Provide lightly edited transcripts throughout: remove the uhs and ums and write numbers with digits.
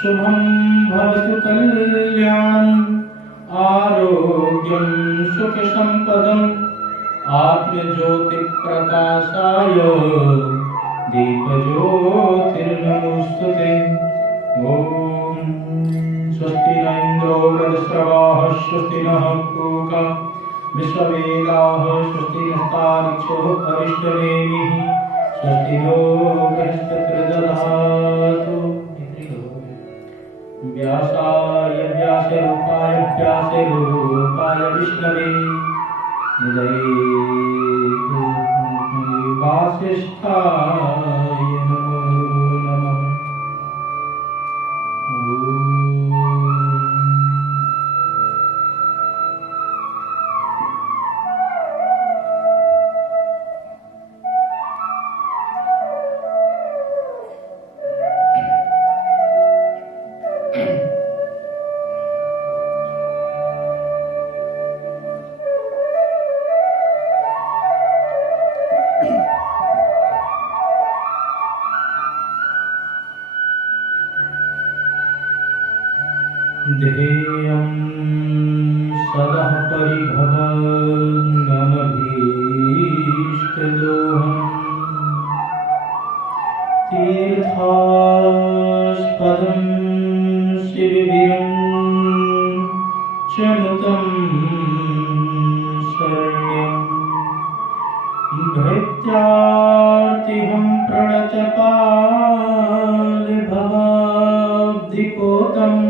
शुभं भवतु कल्याणं आरोग्यं सुखसंपदम् आत्मज्योतिप्रकाशाय दीपज्योतिर्नमोस्तुते। ॐ स्वस्ति न इन्द्रो वृद्धश्रवाः स्वस्ति नः पूषा विश्ववेदाः स्वस्ति नस्तार्क्ष्यो अरिष्टनेमिः स्वस्ति नो बृहस्पतिर्दधातु। व्यासाय व्यासरूपाय व्यासरूपाय विष्णवे वासिष्ठाय नमो नमः। ध्येयं सदा परिभवनमभीष्टदोहम् तीर्थास्पदं शिववीरं चनुतं शरण्यं भृत्यार्तिहं प्रणतपालभवाब्धिपोतम्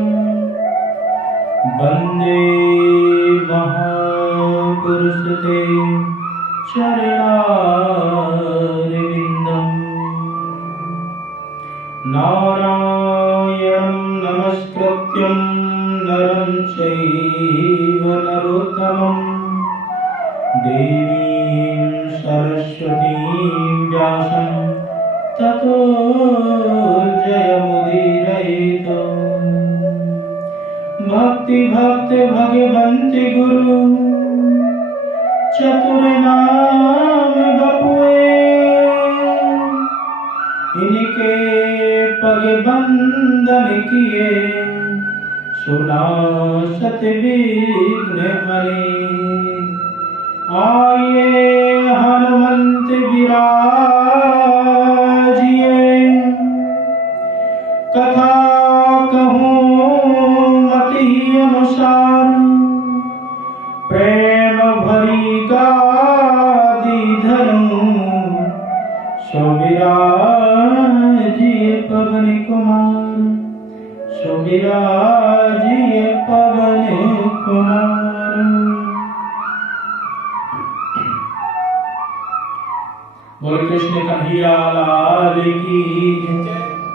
वन्दे महापुरुषते चरणारविन्दम्। नारायणं नमस्कृत्यं नरं चैव नरोत्तमं देवीं सरस्वतीं व्यासं ततो जयमुदीरयेत्। भक्ति भक्त भगवन्ति गुरु चतुर नाम बपुए इनके पग बंदन किए सुनासत विघ्न हरे। आइए हनुमंत विराजिए कथा कहूँ अनुसार प्रेम भरी गादी धरूं सुविराजिए पवन कुमार सुविराजिए पवन कुमार। बोल कृष्ण कन्हैया लाल की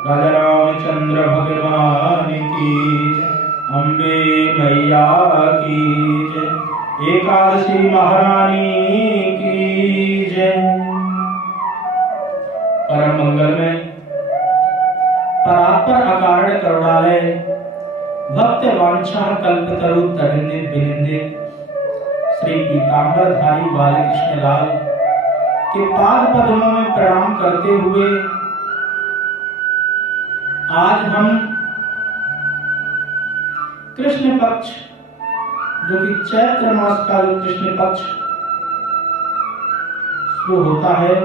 राजा रामचंद्र भगवान की अम्बे मैया की जय। एकादशी महारानी की जय। परम मंगल में परात्पर अकारण करुणालय भक्त वांछा कल्पतरु तरिंदित बिनिंदित श्री पीतांबरधारी बालकृष्ण लाल के पाद पद्मों में प्रणाम करते हुए आज हम कृष्ण पक्ष जो कि चैत्र मास का जो कृष्ण पक्ष शुरू होता है,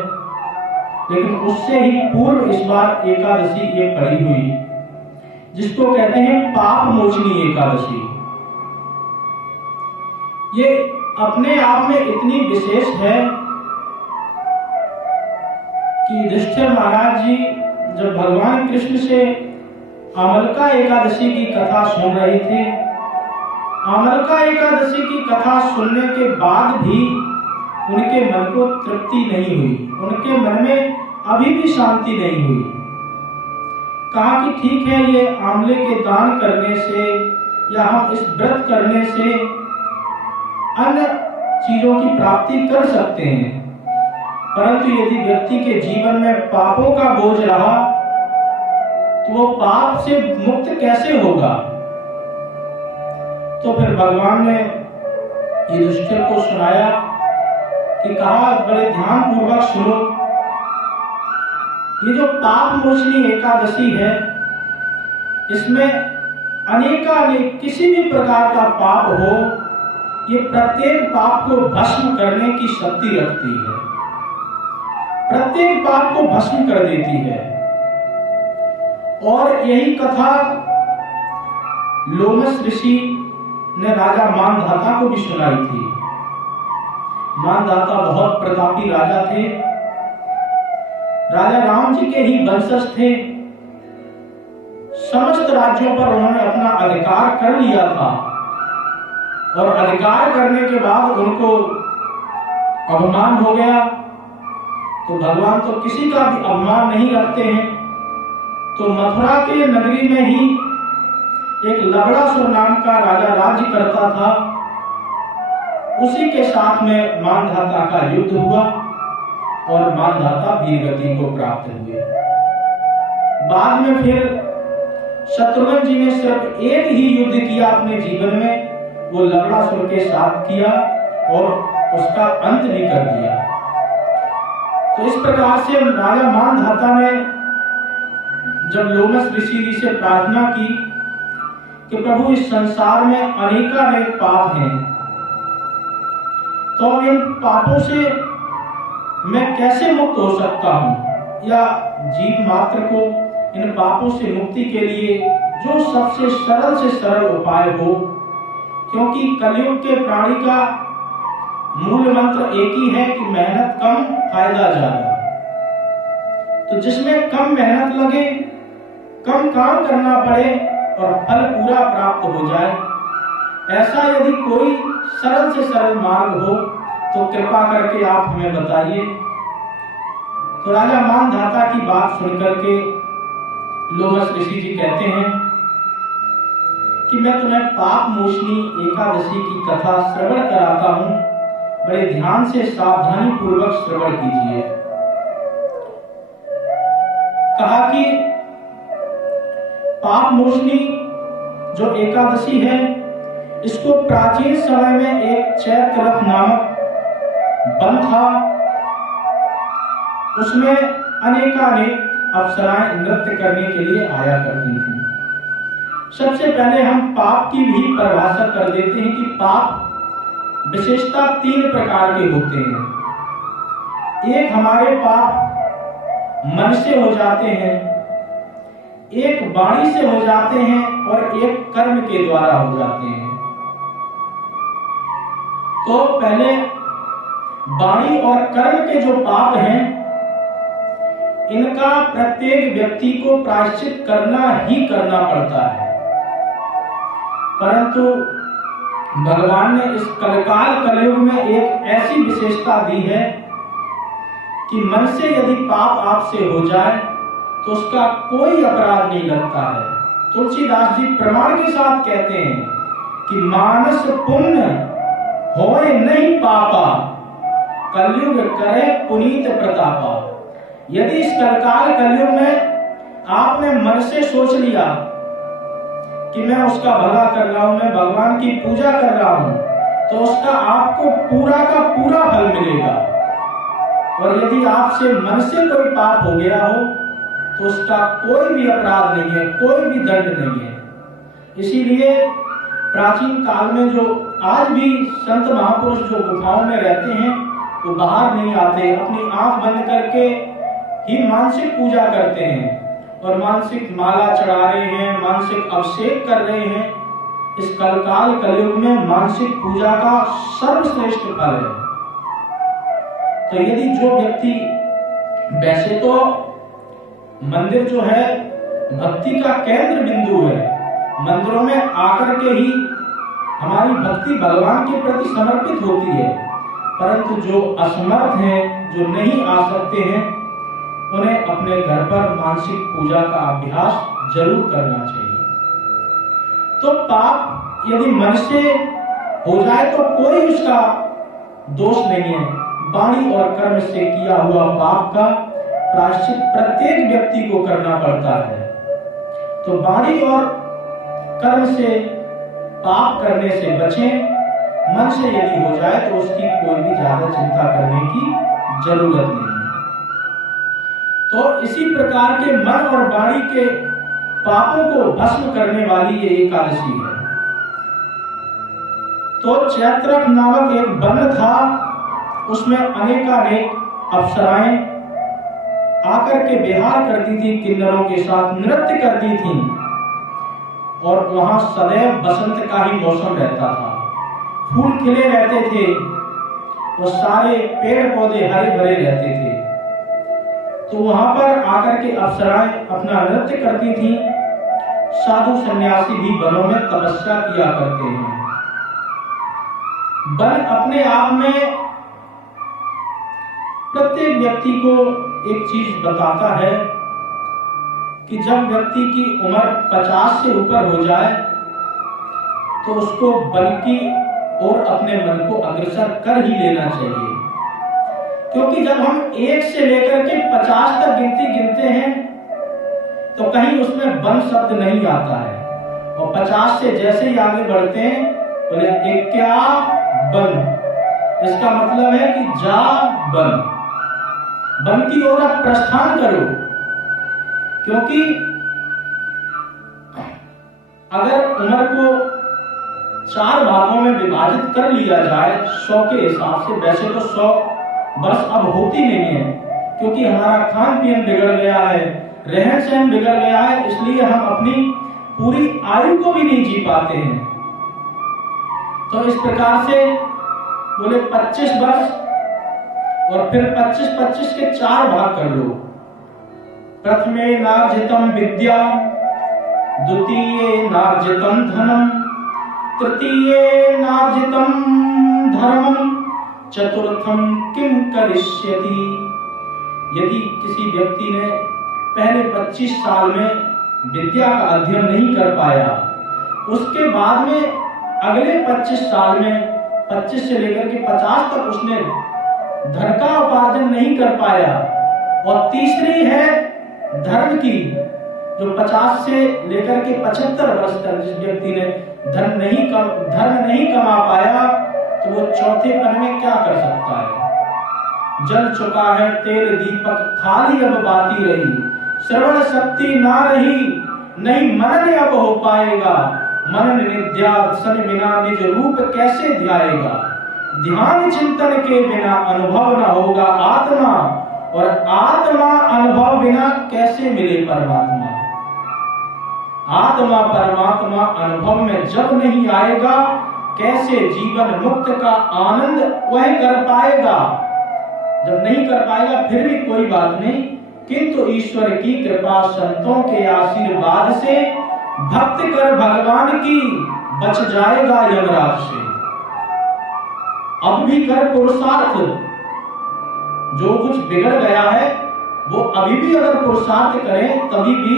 लेकिन उससे ही पूर्व इस बार एकादशी ये पड़ी हुई जिसको कहते हैं पाप मोचनी एकादशी। ये अपने आप में इतनी विशेष है कि युधिष्ठिर महाराज जी जब भगवान कृष्ण से अमलका एकादशी की कथा सुन रहे थे, अमलका एकादशी की कथा सुनने के बाद भी उनके मन को तृप्ति नहीं हुई, उनके मन में अभी भी शांति नहीं हुई। कहा कि ठीक है, ये आंवले के दान करने से या हम इस व्रत करने से अन्य चीजों की प्राप्ति कर सकते हैं, परंतु यदि व्यक्ति के जीवन में पापों का बोझ रहा तो वो पाप से मुक्त कैसे होगा। तो फिर भगवान ने युधिष्ठिर को सुनाया कि कहा बड़े ध्यान पूर्वक सुनो, ये जो पाप मोचनी एकादशी है, इसमें अनेकानेक किसी भी प्रकार का पाप हो, ये प्रत्येक पाप को भस्म करने की शक्ति रखती है, प्रत्येक पाप को भस्म कर देती है। और यही कथा लोमस ऋषि ने राजा मानधाता को भी सुनाई थी। मानधाता बहुत प्रतापी राजा थे, राजा राम जी के ही वंशज थे। समस्त राज्यों पर उन्होंने अपना अधिकार कर लिया था और अधिकार करने के बाद उनको अभिमान हो गया। तो भगवान तो किसी का भी अभिमान नहीं रखते हैं। तो मथुरा के नगरी में ही एक लबड़ासुर नाम का राजा राज्य करता था। उसी के साथ में मानधाता का युद्ध हुआ और मानधाता वीरगति को प्राप्त हुए। बाद में फिर शत्रुघ्न जी ने सिर्फ एक ही युद्ध किया अपने जीवन में, वो लबड़ासुर के साथ किया और उसका अंत भी कर दिया। तो इस प्रकार से राजा मानधाता ने जब लोमस ऋषि जी से प्रार्थना की कि प्रभु इस संसार में अनेकानेक पाप हैं, तो इन पापों से मैं कैसे मुक्त हो सकता हूं, या जीव मात्र को इन पापों से मुक्ति के लिए जो सबसे सरल से सरल उपाय हो, क्योंकि कलयुग के प्राणी का मूल मंत्र एक ही है कि मेहनत कम फायदा ज्यादा। तो जिसमें कम मेहनत लगे, कम काम करना पड़े और फल पूरा प्राप्त हो जाए, ऐसा यदि कोई सरल से सरल मार्ग हो तो कृपा करके आप हमें बताइए। तो राजा मानधाता की बात सुनकर के लोमस ऋषि जी कहते हैं कि मैं तुम्हें पाप मोचनी एकादशी की कथा श्रवण कराता हूं, बड़े ध्यान से सावधानी पूर्वक श्रवण कीजिए। कहा कि पाप मोचनी जो एकादशी है, इसको प्राचीन समय में एक चैत्र रथ नामक वन था, उसमें अनेकानेक अप्सराएं नृत्य करने के लिए आया करती थी। सबसे पहले हम पाप की भी परिभाषा कर देते हैं कि पाप विशेषता 3 प्रकार के होते हैं। एक हमारे पाप मन से हो जाते हैं, एक वाणी से हो जाते हैं और एक कर्म के द्वारा हो जाते हैं। तो पहले वाणी और कर्म के जो पाप हैं, इनका प्रत्येक व्यक्ति को प्रायश्चित करना ही करना पड़ता है। परंतु भगवान ने इस कलकाल कलयुग में एक ऐसी विशेषता दी है कि मन से यदि पाप आपसे हो जाए तो उसका कोई अपराध नहीं लगता है। तुलसीदास जी प्रमाण के साथ कहते हैं कि मानस पुण्य होए नहीं पापा, कलयुग करे पुनीत प्रतापा। यदि इस कलकाल कलयुग में आपने मन से सोच लिया कि मैं उसका भला कर रहा हूं, मैं भगवान की पूजा कर रहा हूं, तो उसका आपको पूरा का पूरा फल मिलेगा। और यदि आपसे मन से कोई पाप हो गया हो तो उसका कोई भी अपराध नहीं है, कोई भी दंड नहीं है। इसीलिए प्राचीन काल में जो आज भी संत महापुरुष जो गुफाओं में रहते हैं वो बाहर नहीं आते, अपनी आंख बंद करके ही मानसिक पूजा करते हैं और मानसिक माला चढ़ा रहे हैं, मानसिक अभिषेक कर रहे हैं। इस कलकाल कलयुग में मानसिक पूजा का सर्वश्रेष्ठ फल है। तो यदि जो व्यक्ति, वैसे तो मंदिर जो है भक्ति का केंद्र बिंदु है, मंदिरों में आकर के ही हमारी भक्ति भगवान के प्रति समर्पित होती है, परंतु जो असमर्थ हैं, जो नहीं आ सकते हैं, उन्हें अपने घर पर मानसिक पूजा का अभ्यास जरूर करना चाहिए। तो पाप यदि मन से हो जाए तो कोई उसका दोष नहीं है। वाणी और कर्म से किया हुआ पाप का प्रायश्चित प्रत्येक व्यक्ति को करना पड़ता है। तो वाणी और कर्म से पाप करने से बचें। मन से यदि हो जाए तो उसकी कोई भी ज्यादा चिंता करने की जरूरत नहीं है। तो इसी प्रकार के मन और वाणी के पापों को भस्म करने वाली ये एकादशी है। तो चैत्रक नामक एक वन था, उसमें अनेकानेक अप्सराएं आकर के विहार करती थी, किन्नरों के साथ नृत्य करती थी, और वहां सदैव बसंत का ही मौसम रहता था, फूल खिले रहते थे, वो सारे पेड़ पौधे हरे भरे रहते थे। तो वहां पर आकर के अप्सराएं अपना नृत्य करती थी। साधु सन्यासी भी वनों में तपस्या किया करते हैं। वन अपने आप में प्रत्येक व्यक्ति को एक चीज बताता है कि जब व्यक्ति की उम्र 50 से ऊपर हो जाए तो उसको वन की ओर अपने मन को अग्रसर कर ही लेना चाहिए, क्योंकि जब हम 1 से लेकर के 50 तक गिनती गिनते हैं तो कहीं उसमें वन शब्द नहीं आता है, और 50 से जैसे ही आगे बढ़ते हैं बोले इक्यावन, इसका मतलब है कि जा वन की ओर आप प्रस्थान करो। क्योंकि अगर उम्र को 4 भागों में विभाजित कर लिया जाए 100 के हिसाब से, वैसे तो 100 वर्ष अब होती नहीं है, क्योंकि हमारा खान पीन बिगड़ गया है, रहन सहन बिगड़ गया है, इसलिए हम अपनी पूरी आयु को भी नहीं जी पाते हैं। तो इस प्रकार से बोले 25 वर्ष, और फिर 25-25 के 4 भाग कर लो। प्रथमे नार्जितम विद्या, द्वितीये नार्जितम धनम, तृतीये नार्जितम धर्मम, चतुर्थम किम करिष्यति। यदि किसी व्यक्ति ने पहले 25 साल में विद्या का अध्ययन नहीं कर पाया, उसके बाद में अगले 25 साल में 25 से लेकर के 50 तक उसने धन का उपार्जन नहीं कर पाया, और तीसरी है धर्म की, जो 50 से लेकर के 75 वर्ष तक जिस व्यक्ति ने धर्म नहीं कमा पाया, तो वो चौथे पन में क्या कर सकता है। जल चुका है तेल दीपक, खाली अब बाती रही, श्रवण शक्ति ना रही, नहीं मनन अब हो पाएगा, मनन निध्यासन बिना निज रूप कैसे ध्याएगा। ध्यान चिंतन के बिना अनुभव न होगा आत्मा, और आत्मा अनुभव बिना कैसे मिले परमात्मा। आत्मा परमात्मा अनुभव में जब नहीं आएगा, कैसे जीवन मुक्त का आनंद वह कर पाएगा। जब नहीं कर पाएगा फिर भी कोई बात नहीं, किंतु ईश्वर की कृपा संतों के आशीर्वाद से भक्त कर भगवान की बच जाएगा यमराज से। अब भी कर पुरुषार्थ, जो कुछ बिगड़ गया है वो अभी भी अगर पुरुषार्थ करें तभी भी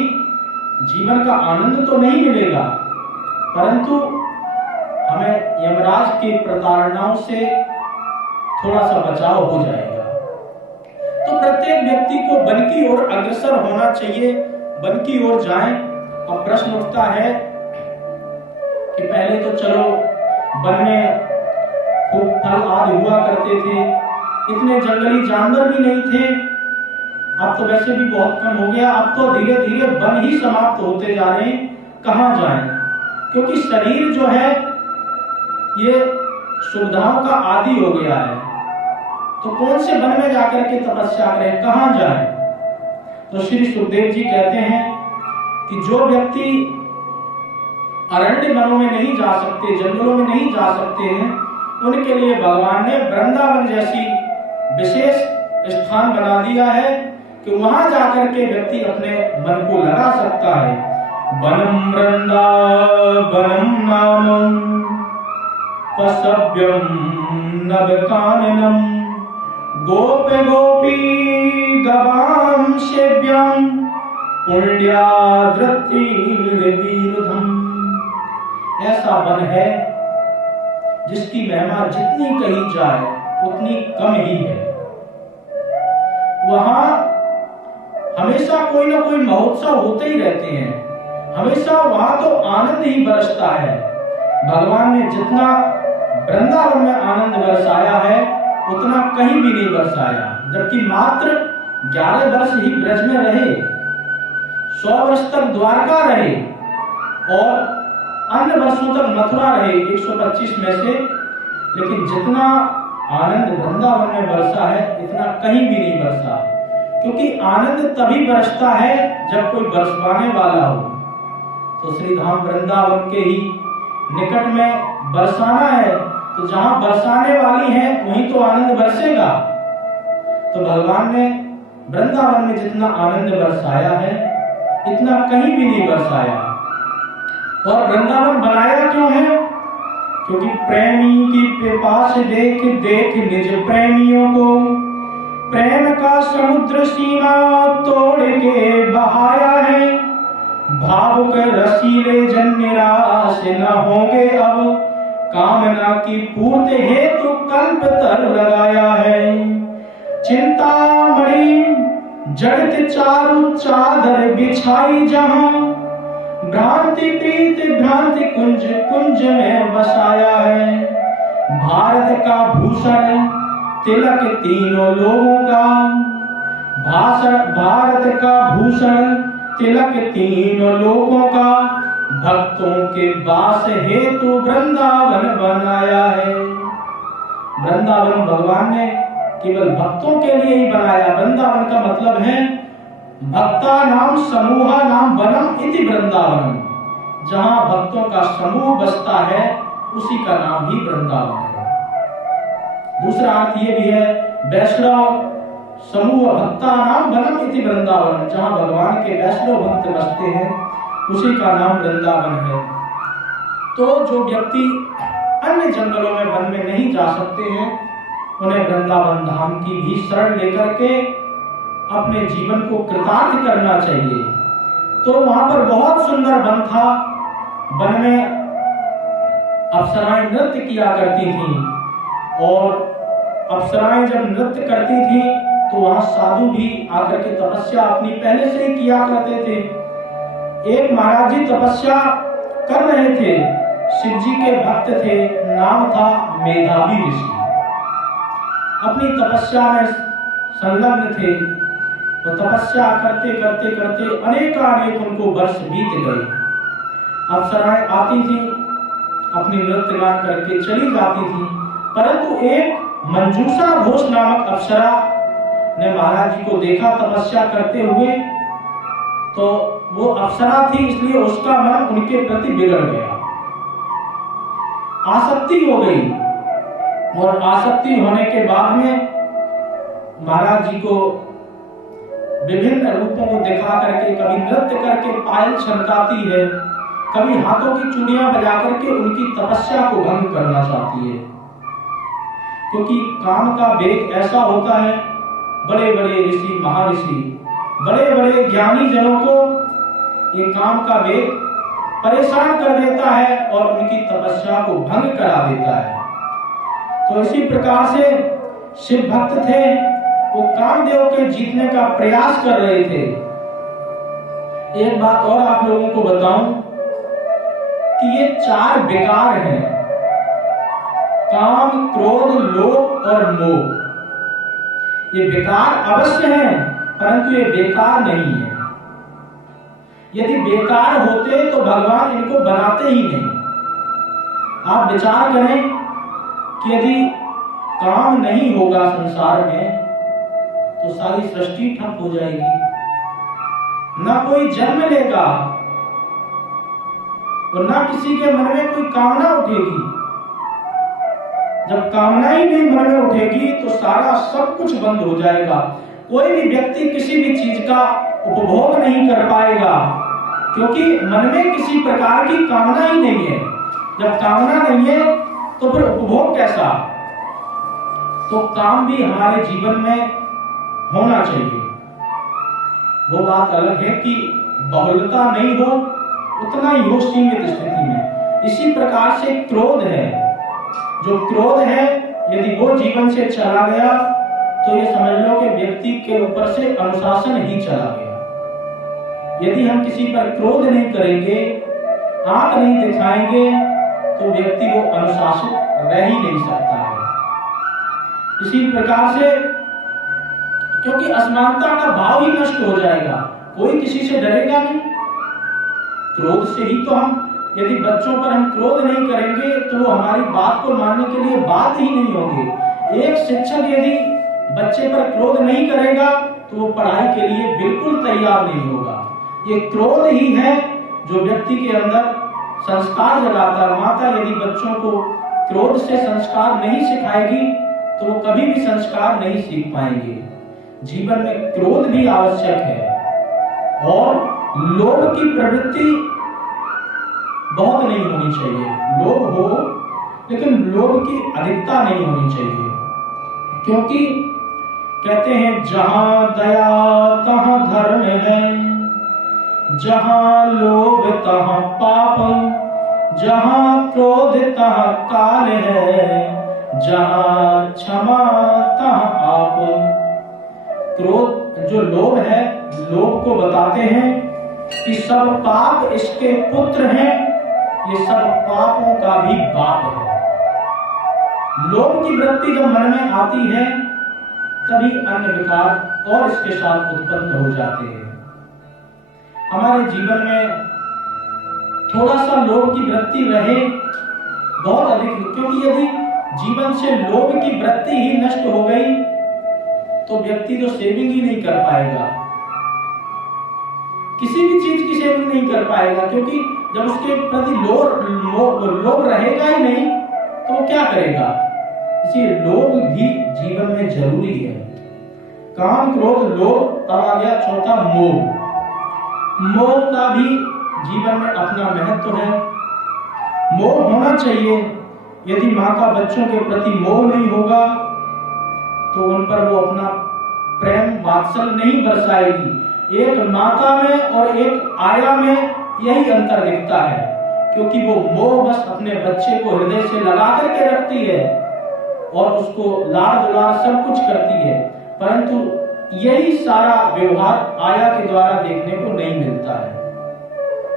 जीवन का आनंद तो नहीं मिलेगा, परंतु हमें यमराज की प्रताड़नाओं से थोड़ा सा बचाव हो जाएगा। तो प्रत्येक व्यक्ति को वन की ओर अग्रसर होना चाहिए, वन की ओर जाएं। अब प्रश्न उठता है कि पहले तो चलो वन में खूब फल आदि हुआ करते थे, इतने जंगली जानवर भी नहीं थे, अब तो वैसे भी बहुत कम हो गया, अब तो धीरे धीरे वन ही समाप्त होते जा रहे हैं, कहां जाएं? क्योंकि शरीर जो है ये सुविधाओं का आदि हो गया है, तो कौन से वन में जाकर के तपस्या करें, कहां जाएं? तो श्री सुखदेव जी कहते हैं कि जो व्यक्ति अरण्य वनों में नहीं जा सकते, जंगलों में नहीं जा सकते हैं, उनके लिए भगवान ने वृंदावन जैसी विशेष स्थान बना दिया है कि वहां जाकर के व्यक्ति अपने मन को लगा सकता है। वनम वृंदावनम नाम पसव्यम नवकाननम गोप गोपी गवाम सेव्यम पुण्याद्रतिर्विरुधम। ऐसा वन है जिसकी महिमा जितनी कही जाए उतनी कम ही है। वहां हमेशा कोई ना कोई महोत्सव होते ही रहते हैं, हमेशा वहां तो आनंद ही बरसता है। भगवान ने जितना वृंदावन में आनंद बरसाया है उतना कहीं भी नहीं बरसाया, जबकि मात्र 11 वर्ष ही ब्रज में रहे। 100 वर्ष तक द्वारका रहे और अन्य वर्षों तक मथुरा रहे 125 में से, लेकिन जितना आनंद वृंदावन में बरसा है इतना कहीं भी नहीं बरसा। क्योंकि आनंद तभी बरसता है जब कोई बरसवाने वाला हो। तो श्री धाम वृंदावन के ही निकट में बरसाना है, तो जहां बरसाने वाली है वहीं तो आनंद बरसेगा। तो भगवान ने वृंदावन में जितना आनंद बरसाया है इतना कहीं भी नहीं बरसाया। और वृंदावन बनाया क्यों है? क्योंकि प्रेमी की पिपास देख देख निज प्रेमियों को प्रेम का समुद्र सीमा तोड़ के बहाया है। भावुक रसीले जन निराश न होंगे अब, कामना की पूर्ति हेतु कल्प तर लगाया है। चिंतामणि जड़ित चारु चादर बिछाई जहां, भ्रांति प्रीत भ्रांति कुंज कुंज में बसाया है। भारत का भूषण तिलक तीनों लोगों का, भारत का भूषण तिलक तीनों लोगों का, भक्तों के वास हेतु वृंदावन बनाया है। वृंदावन भगवान ने केवल भक्तों के लिए ही बनाया। वृंदावन का मतलब है भक्ता नाम समूहा नाम वनम इति वृंदावन। जहां भक्तों का समूह बसता है उसी का नाम ही वृंदावन है। दूसरा अर्थ ये भी है वैष्णव समूह भक्ता नाम वनम इति वृंदावन। जहां भगवान के वैष्णव भक्त बसते हैं उसी का नाम वृंदावन है। तो जो व्यक्ति अन्य जंगलों में वन में नहीं जा सकते हैं उन्हें वृंदावन धाम की भी शरण लेकर के अपने जीवन को कृतार्थ करना चाहिए। तो वहां पर बहुत सुंदर वन था। वन में अप्सराएं नृत्य किया करती थीं और अप्सराएं जब नृत्य करती थीं तो वहां साधु भी आकर के तपस्या अपनी पहले से ही किया करते थे। एक महाराज जी तपस्या कर रहे थे, शिव जी के भक्त थे, नाम था मेधावी ऋषि। अपनी तपस्या में संलग्न थे। वो तपस्या करते करते करते अनेक उनको वर्ष बीत गए। अप्सराएं आती थी, अपनी नृत्य गान करके चली जाती थी, परंतु एक मंजूषा घोष नामक अप्सरा ने महाराज जी को देखा तपस्या करते हुए। तो वो अप्सरा थी इसलिए उसका मन उनके प्रति बिगड़ गया, आसक्ति हो गई। और आसक्ति होने के बाद में महाराज जी को विभिन्न रूपों को दिखा करके, कभी नृत्य करके पायल छनकाती है, कभी हाथों की चूड़ियां बजा करके उनकी तपस्या को भंग करना चाहती है। क्योंकि काम का वेग ऐसा होता है, बड़े बड़े ऋषि महर्षि, बड़े बड़े ज्ञानी जनों को ये काम का वेग परेशान कर देता है और उनकी तपस्या को भंग करा देता है। तो इसी प्रकार से शिव भक्त थे, वो कामदेव के जीतने का प्रयास कर रहे थे। एक बात और आप लोगों को बताऊं कि ये 4 विकार हैं, काम, क्रोध, लोभ और मोह। ये विकार अवश्य हैं, परंतु ये बेकार नहीं है। यदि बेकार होते तो भगवान इनको बनाते ही नहीं। आप विचार करें कि यदि काम नहीं होगा संसार में तो सारी सृष्टि ठप हो जाएगी, ना कोई जन्म लेगा और ना किसी के मन में कोई कामना उठेगी। जब कामना ही नहीं मन में उठेगी तो सारा सब कुछ बंद हो जाएगा। कोई भी व्यक्ति किसी भी चीज का उपभोग नहीं कर पाएगा, क्योंकि मन में किसी प्रकार की कामना ही नहीं है। जब कामना नहीं है तो फिर उपभोग कैसा? तो काम भी हमारे जीवन में होना चाहिए। वो बात अलग है कि बहुलता नहीं हो, उतना ही हो सीमित स्थिति में। इसी प्रकार से क्रोध है, जो क्रोध है यदि वो जीवन से चला गया तो ये समझ लो कि व्यक्ति के ऊपर से अनुशासन ही चला गया। यदि हम किसी पर क्रोध नहीं करेंगे, आंख नहीं दिखाएंगे, तो व्यक्ति वो अनुशासित रह ही नहीं सकता है। इसी प्रकार से क्योंकि असमानता का भाव ही नष्ट हो जाएगा, कोई किसी से डरेगा नहीं। क्रोध से ही तो हम, यदि बच्चों पर हम क्रोध नहीं करेंगे तो वो हमारी बात को मानने के लिए बात ही नहीं होंगे। एक शिक्षक यदि बच्चे पर क्रोध नहीं करेगा तो वो पढ़ाई के लिए बिल्कुल तैयार नहीं होगा। ये क्रोध ही है जो व्यक्ति के अंदर संस्कार जगाता है। माता यदि बच्चों को क्रोध से संस्कार नहीं सिखाएगी तो वो कभी भी संस्कार नहीं सीख पाएंगे। जीवन में क्रोध भी आवश्यक है और लोभ की प्रवृत्ति बहुत नहीं होनी चाहिए। लोभ हो लेकिन लोभ की अधिकता नहीं होनी चाहिए, क्योंकि कहते हैं जहां दया तहां धर्म है, जहां लोभ तहां पाप, जहां क्रोध तहां काल है, जहां क्षमा तहां आप। क्रोध जो लोभ है, लोभ को बताते हैं कि सब पाप इसके पुत्र हैं, ये सब पापों का भी बाप है। लोभ की वृत्ति जब मन में आती है तभी अन्य विकार और इसके साथ उत्पन्न हो जाते हैं। हमारे जीवन में थोड़ा सा लोभ की वृत्ति रहे बहुत अधिक, क्योंकि यदि जीवन से लोभ की वृत्ति ही नष्ट हो गई तो व्यक्ति तो सेविंग ही नहीं कर पाएगा, किसी भी चीज की सेविंग नहीं कर पाएगा, क्योंकि जब उसके प्रति लोभ रहेगा ही नहीं तो वो क्या करेगा। इसलिए लोभ भी जीवन में जरूरी है। काम क्रोध लोभ, तब आ गया चौथा मोह। मोह का भी जीवन में अपना महत्व है। मोह होना चाहिए। यदि माँ का बच्चों के प्रति मोह नहीं होगा तो उन पर वो अपना प्रेम वात्सल नहीं बरसाएगी। एक माता में और एक आया में यही अंतर दिखता है, क्योंकि वो मोह बस अपने बच्चे को हृदय से लगा करके रखती है और उसको लाड़ दुलार सब कुछ करती है, परंतु यही सारा व्यवहार आया के द्वारा देखने को नहीं मिलता है।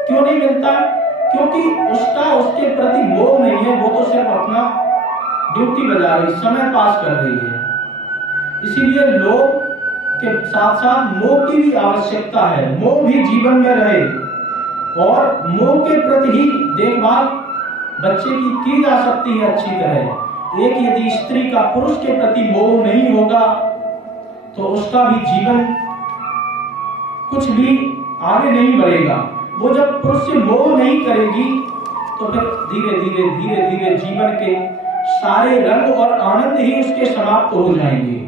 क्यों नहीं मिलता? क्योंकि उसका उसके प्रति मोह नहीं है, वो तो सिर्फ अपना ड्यूटी बजा रही, समय पास कर रही है। इसीलिए लोभ के साथ साथ मोह की भी आवश्यकता है। मोह भी जीवन में रहे और मोह के प्रति ही देखभाल बच्चे की जा सकती है अच्छी तरह। एक यदि स्त्री का पुरुष के प्रति मोह नहीं होगा तो उसका भी जीवन कुछ भी आगे नहीं बढ़ेगा। वो जब पुरुष से मोह नहीं करेगी तो फिर धीरे धीरे जीवन के सारे रंग और आनंद ही उसके समाप्त हो जाएंगे।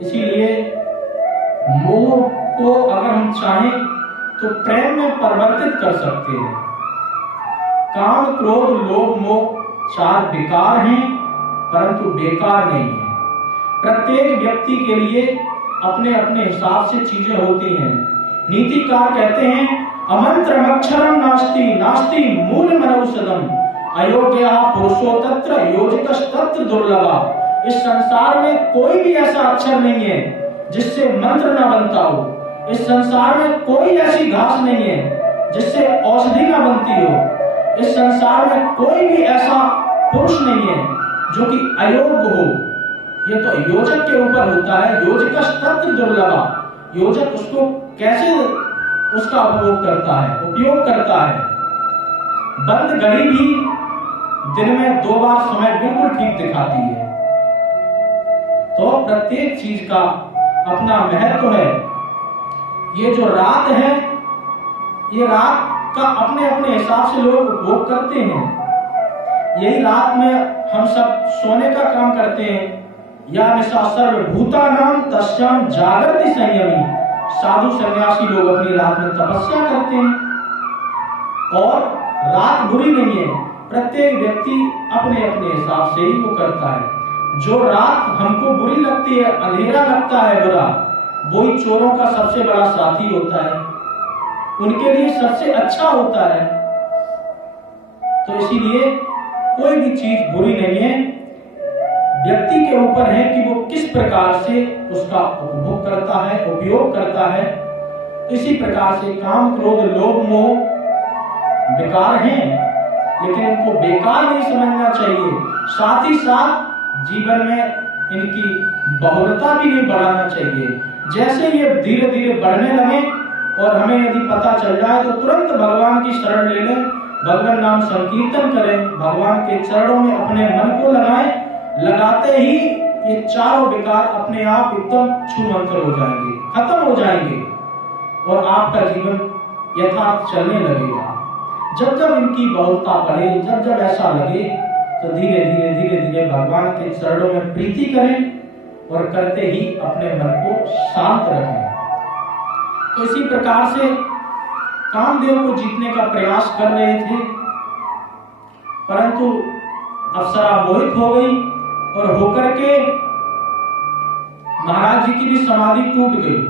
इसीलिए मोह को अगर हम चाहें तो प्रेम में परिवर्तित कर सकते हैं। काम क्रोध लोभ मोह चार विकार हैं, परंतु बेकार नहीं है। प्रत्येक व्यक्ति के लिए अपने अपने हिसाब से चीजें होती हैं। नीतिकार कहते हैं अमंत्रमक्षरम नास्ति नास्ति मूल मनौषधम अयोग्य पुरुषो तत्र योजितस्तत्र दुर्लभा। इस संसार में कोई भी ऐसा अक्षर नहीं है जिससे मंत्र न बनता हो। इस संसार में कोई ऐसी घास नहीं है जिससे औषधि न बनती हो। इस संसार में कोई भी ऐसा पुरुष नहीं है जो कि अयोग्य हो। यह तो योजक के ऊपर होता है। योजितस्तत्र दुर्लभा। योजक उसको कैसे उसका उपयोग करता है। बंद घड़ी भी दिन में 2 बार समय बिल्कुल ठीक दिखाती है। तो प्रत्येक चीज का अपना महत्व है। ये जो रात है, ये रात का अपने अपने हिसाब से लोग उपभोग करते हैं। यही रात में हम सब सोने का काम करते हैं। या निशा सर्वभूतानां तस्यां जागृति संयमी। साधु सन्यासी लोग अपनी रात में तपस्या करते हैं और रात बुरी नहीं है। प्रत्येक व्यक्ति अपने अपने हिसाब से ही वो करता है। जो रात हमको बुरी लगती है, अंधेरा लगता है बुरा, वही चोरों का सबसे बड़ा साथी होता है, उनके लिए सबसे अच्छा होता है। तो इसीलिए कोई भी चीज बुरी नहीं है, व्यक्ति के ऊपर है कि वो किस प्रकार से उसका उपभोग करता है, उपयोग करता है। इसी प्रकार से काम क्रोध लोभ मोह बेकार हैं, लेकिन उनको बेकार नहीं समझना चाहिए। साथ ही साथ जीवन में इनकी बहुलता भी नहीं बढ़ाना चाहिए। जैसे ये धीरे धीरे बढ़ने लगे और हमें यदि पता चल जाए तो तुरंत भगवान की शरण ले लें, भगवान नाम संकीर्तन करें, भगवान के चरणों में अपने मन को लगाएं। लगाते ही ये चारों विकार अपने आप एकदम छूमंतर हो जाएंगे, खत्म हो जाएंगे और आपका जीवन यथार्थ चलने लगेगा। जब जब इनकी बहुलता बढ़े, जब जब ऐसा लगे तो धीरे धीरे धीरे धीरे भगवान के चरणों में प्रीति करें और करते ही अपने मन को शांत रखें। तो इसी प्रकार से कामदेव को जीतने का प्रयास कर रहे थे, परंतु अप्सरा मोहित हो गई और होकर के महाराज जी की भी समाधि टूट गई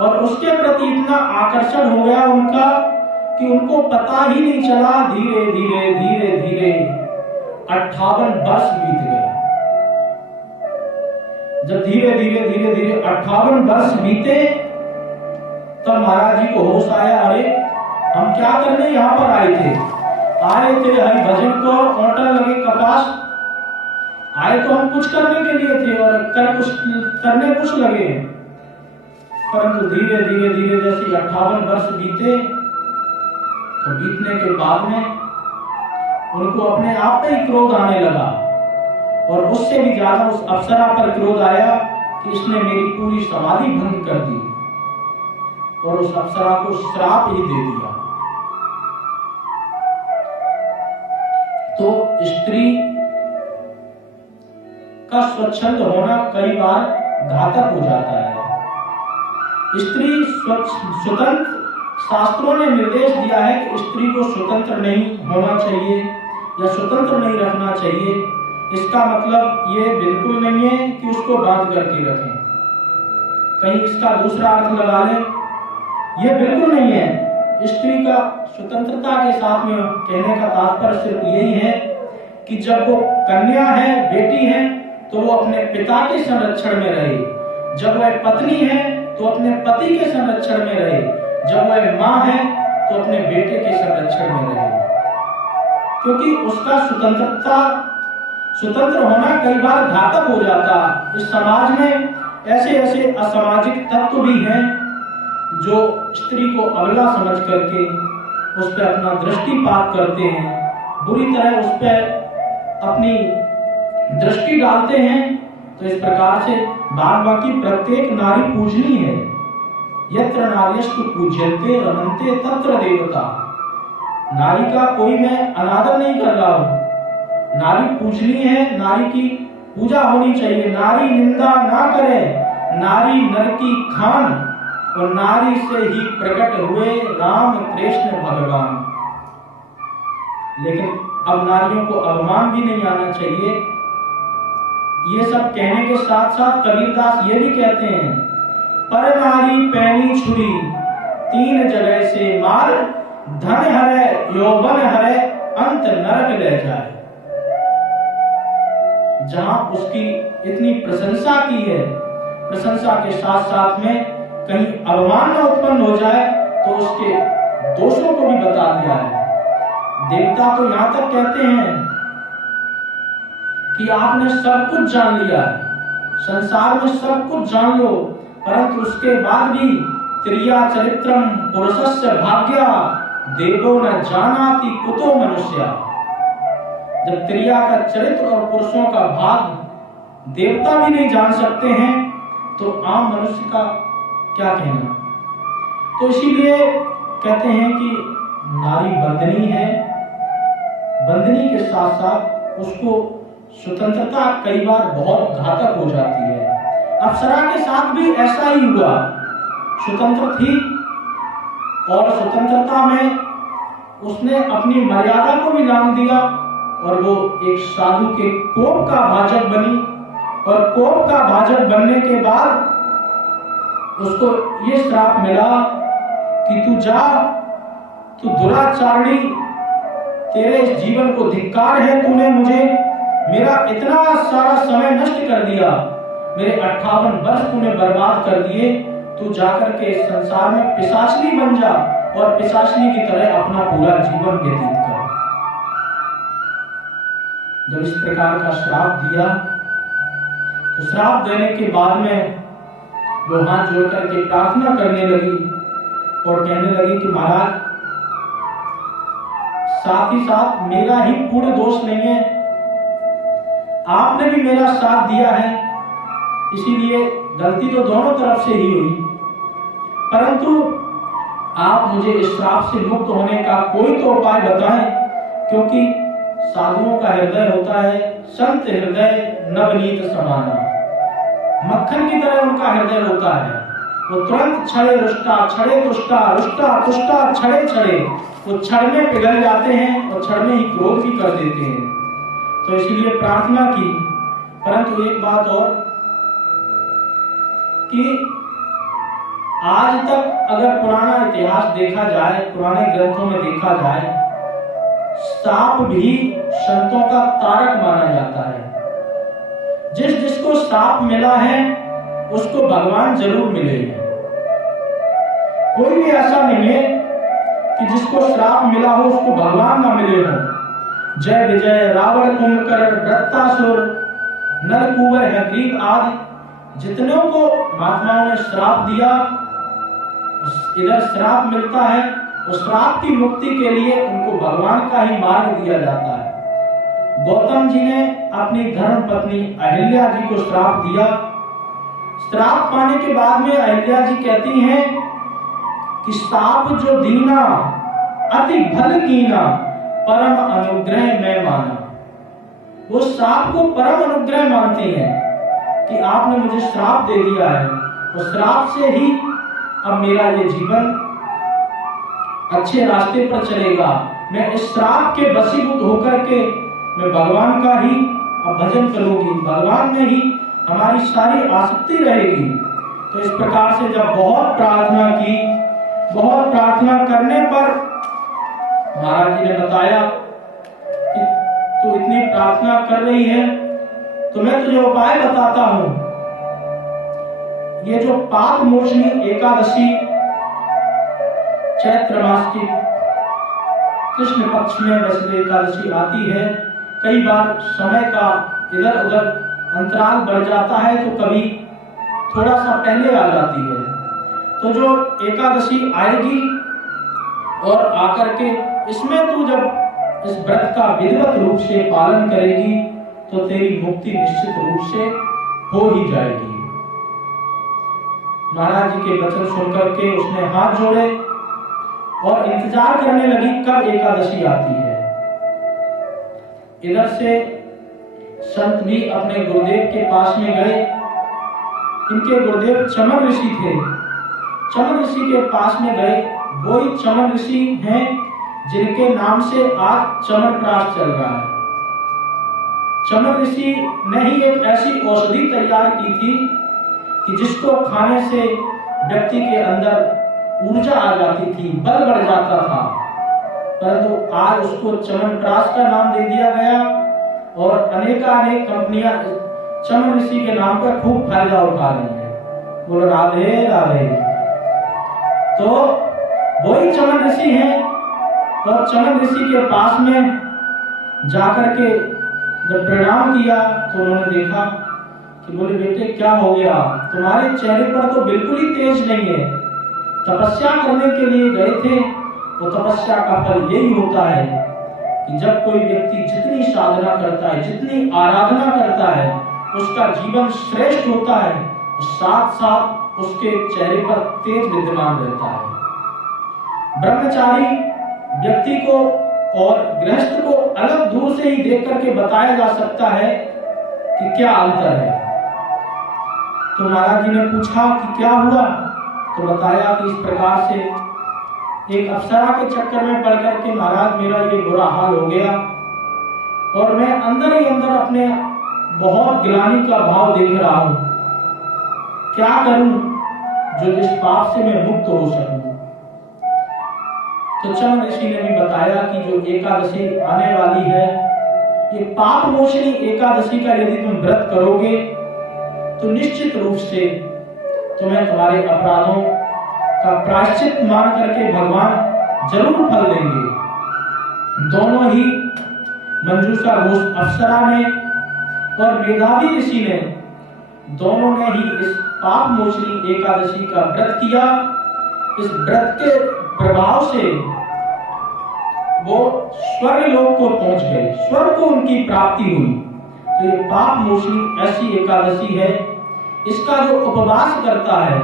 और उसके प्रति इतना आकर्षण हो गया उनका कि उनको पता ही नहीं चला। धीरे धीरे धीरे धीरे 58 वर्ष बीत गए। जब धीरे धीरे धीरे धीरे 58 वर्ष बीते तब महाराज जी को होश आया, अरे हम क्या करने यहाँ पर आए थे हरि भजन को औंटन लगे कपास, आए तो हम कुछ करने के लिए थे और करने कुछ लगे। परंतु धीरे धीरे धीरे जैसे 58 वर्ष बीते तो बीतने के बाद में उनको अपने आप पे ही क्रोध आने लगा और उससे भी ज्यादा उस अप्सरा पर क्रोध आया कि इसने मेरी पूरी समाधि भंग कर दी और उस अप्सरा को श्राप ही दे दिया। तो स्त्री का स्वच्छंद होना कई बार घातक हो जाता है। स्त्री स्वतंत्र, शास्त्रों ने निर्देश दिया है कि स्त्री को स्वतंत्र नहीं होना चाहिए या स्वतंत्र नहीं रखना चाहिए। इसका मतलब ये बिल्कुल नहीं है कि उसको बांध करके रखें, कहीं इसका दूसरा अर्थ लगा लें, ये बिल्कुल नहीं है। स्त्री का स्वतंत्रता के साथ में कहने का तात्पर्य सिर्फ यही है कि जब वो कन्या है, बेटी है, तो वो अपने पिता के संरक्षण में रहे। जब वह पत्नी है तो अपने पति के संरक्षण में रहे। जब वह माँ है तो अपने बेटे के संरक्षण में रहे, क्योंकि उसका स्वतंत्र होना कई बार घातक हो जाता। इस समाज में ऐसे ऐसे असामाजिक तत्व भी हैं जो स्त्री को अबला समझ करके उस पर अपना दृष्टिपात करते हैं, बुरी तरह उस पर अपनी दृष्टि डालते हैं। तो इस प्रकार से बाकी प्रत्येक नारी पूजनीय है। यत्र नार्यस्तु पूज्यन्ते रमन्ते तत्र देवता। नारी का कोई मैं अनादर नहीं कर रहा हूं, नारी पूजनीय है, नारी की पूजा होनी चाहिए। नारी निंदा ना करे, नारी नर की खान और नारी से ही प्रकट हुए राम कृष्ण भगवान। लेकिन अब नारियों को अभिमान भी नहीं आना चाहिए। ये सब कहने के साथ साथ कबीरदास ये भी कहते हैं, पर नारी पैनी छुरी 3 जगह से मार, धन हरे यौवन हरे अंत नरक ले जाए। जहां उसकी इतनी प्रशंसा की है, प्रशंसा के साथ साथ में कहीं अभिमान न उत्पन्न हो जाए तो उसके दोषों को भी बता दिया है। देवता तो यहां तक कहते हैं कि आपने सब कुछ जान लिया है, संसार में सब कुछ जान लो, परंतु उसके बाद भी त्रिया चरित्रम पुरुषस्य भाग्या देवो न जानाति कुतो मनुष्या। जब त्रिया का चरित्र और पुरुषों का भाग देवता भी नहीं जान सकते हैं तो आम मनुष्य का क्या कहना। तो इसीलिए कहते हैं कि नारी बंधनी है, बंधनी के साथ साथ उसको स्वतंत्रता कई बार बहुत घातक हो जाती है। अप्सरा के साथ भी ऐसा ही हुआ। स्वतंत्र थी और स्वतंत्रता में उसने अपनी मर्यादा को भी लांघ दिया और वो एक साधु के कोप का भाजक बनी और कोप का भाजक बनने के बाद उसको ये श्राप मिला कि तू जा, तू दुराचारणी, तेरे इस जीवन को धिक्कार है, तूने मुझे मेरा इतना सारा समय नष्ट कर दिया, मेरे 58 वर्ष तूने बर्बाद कर दिए, तू जाकर के इस संसार में पिशाचनी बन जा और पिशाचनी की तरह अपना पूरा जीवन व्यतीत कर। जब इस प्रकार का श्राप दिया तो श्राप देने के बाद में वो हाथ जोड़ करके प्रार्थना करने लगी और कहने लगी कि महाराज, साथ ही साथ मेरा ही पूर्ण दोष नहीं है, आपने भी मेरा साथ दिया है, इसीलिए गलती तो दोनों तरफ से ही हुई, परंतु आप मुझे इस श्राप से मुक्त होने का कोई तो उपाय बताएं, क्योंकि साधुओं का हृदय होता है संत हृदय नवनीत समाना, मक्खन की तरह उनका हृदय होता है। वो तुरंत छड़े रुष्टा, छड़े तुष्टा, रुष्टा तुष्टा, छड़े छड़े, वो छड़ में पिघल जाते हैं और छड़ में ही क्रोध भी कर देते हैं। तो इसीलिए प्रार्थना की। परंतु एक बात और कि आज तक अगर पुराना इतिहास देखा जाए, पुराने ग्रंथों में देखा जाए, सांप भी संतों का तारक माना जाता है। जिस जिसको सांप मिला है उसको भगवान जरूर मिलेगा। कोई भी ऐसा नहीं है कि जिसको श्राप मिला हो उसको भगवान ना मिले हो। जय विजय, रावण, कुंभकर्ण, वृत्तासुर, नरकुंवर, हयग्रीव आदि जितनों को महात्माओं ने श्राप दिया, इधर श्राप मिलता है और श्राप की मुक्ति के लिए उनको भगवान का ही मार्ग दिया जाता है। गौतम जी ने अपनी धर्म पत्नी अहिल्या जी को श्राप दिया। श्राप पाने के बाद में अहिल्या जी कहती हैं कि साप जो दीना अति भल कीना, परम अनुग्रह में माना। वो साप को परम अनुग्रह मानती हैं कि आपने मुझे श्राप दे दिया है और श्राप से ही अब मेरा ये जीवन अच्छे रास्ते पर चलेगा। मैं इस श्राप के वशीभूत होकर के मैं भगवान का ही अब भजन करूंगी, भगवान में ही हमारी सारी आसक्ति रहेगी। तो इस प्रकार से जब बहुत प्रार्थना की, बहुत प्रार्थना करने पर महाराज जी ने बताया कि तू इतनी प्रार्थना कर रही है तो मैं तुझे उपाय बताता हूं। ये जो पाप मोचनी एकादशी चैत्र मास की कृष्ण पक्ष में वैसे एकादशी आती है, कई बार समय का इधर उधर अंतराल बढ़ जाता है तो कभी थोड़ा सा पहले आ जाती है। तो जो एकादशी आएगी और आकर के इसमें तू जब इस व्रत का विधिवत रूप से पालन करेगी तो तेरी मुक्ति निश्चित रूप से हो ही जाएगी। महाराज जी के वचन सुनकर के उसने हाथ जोड़े और इंतजार करने लगी कब एकादशी आती है। इधर से संत भी अपने गुरुदेव के पास में गए। इनके गुरुदेव चमन ऋषि थे। चमन ऋषि के पास में गए। वही चमन ऋषि हैं जिनके नाम से आज चमनप्राश चल रहा है। चमन ऋषि ने ही एक ऐसी औषधि तैयार की थी कि जिसको खाने से व्यक्ति के अंदर ऊर्जा आ जाती थी, बल बढ़ जाता था। परंतु आज उसको चमनप्राश का नाम दे दिया गया और अनेकानेक कंपनियां चमन ऋषि के नाम पर खूब फायदा उठा रही है। बोलो राधे राधे। तो वही चमन ऋषि हैं और चमन ऋषि के पास में जाकर के जब प्रणाम किया तो उन्होंने देखा कि बोले बेटे क्या हो गया, तुम्हारे चेहरे पर तो बिल्कुल ही तेज नहीं है। तपस्या करने के लिए गए थे। वो तपस्या का फल यही होता है कि जब कोई व्यक्ति जितनी साधना करता है, जितनी आराधना करता है, उसका जीवन श्रेष्ठ होता है, साथ साथ उसके चेहरे पर तेज विद्यमान रहता है। ब्रह्मचारी व्यक्ति को और गृहस्थ को अलग दूर से ही देख करके बताया जा सकता है कि क्या अंतर है। तो महाराज जी ने पूछा कि क्या हुआ, तो बताया कि इस प्रकार से एक अप्सरा के चक्कर में पड़ करके महाराज मेरा ये बुरा हाल हो गया और मैं अंदर ही अंदर अपने बहुत ग्लानि का भाव देख रहा हूं। क्या करूं जो जिस पाप से मैं मुक्त हो सकूं। तो चमन ऋषि ने भी बताया कि जो एकादशी आने वाली है, ये पाप मोचनी एकादशी का यदि तुम व्रत करोगे तो निश्चित रूप से तुम्हें तुम्हारे अपराधों का प्रायश्चित मान करके भगवान जरूर फल देंगे। दोनों ही मंजूषा घोष अप्सरा ने और मेधावी ऋषि ने, दोनों ने ही इस पाप मोचनी एकादशी का व्रत किया, इस व्रत के प्रभाव से वो स्वर्ग लोक को पहुंच गए, स्वर्ग को उनकी प्राप्ति हुई। तो ये पाप मोचनी ऐसी एकादशी है। इसका जो उपवास करता है,